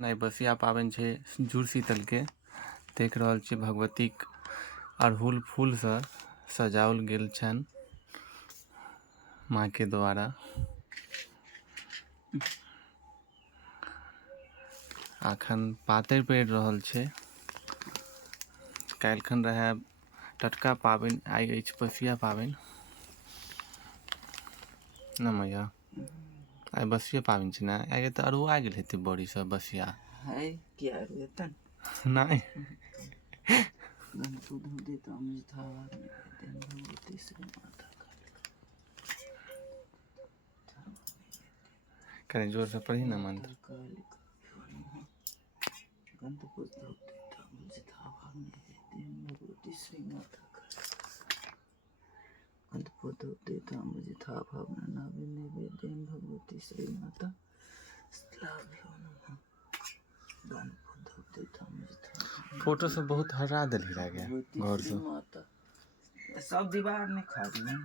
नहीं बसिया पाबनि छै जुड़शीतल के देख रहल छी भगवतीक अड़हुल फूल से सजाओल गेल छनि माँ के द्वारा। अखन पातरि पड़ि रहल छै। काल्हिखन रहे टटका पाबनि, आइ अछि बसिया पाबनि। ना मैया आइ बसिया पाबनि छै ने, आइ तऽ अरुआ गेल हेतै बड़ी सब बसिया। है क्या वेतन नहीं गणपति होते तो हम था दिन भगवती श्री माता कहीं जोर से पढ़ी ना मंत्र। गणपति होते तो हम था दिन भगवती श्री माता गणपति होते तो मुझे था भावना नाभि निवेदन भगवती श्री माता फोटो सब बहुत हरा दिली लगे घर से। सब दीवार ने खा दिया।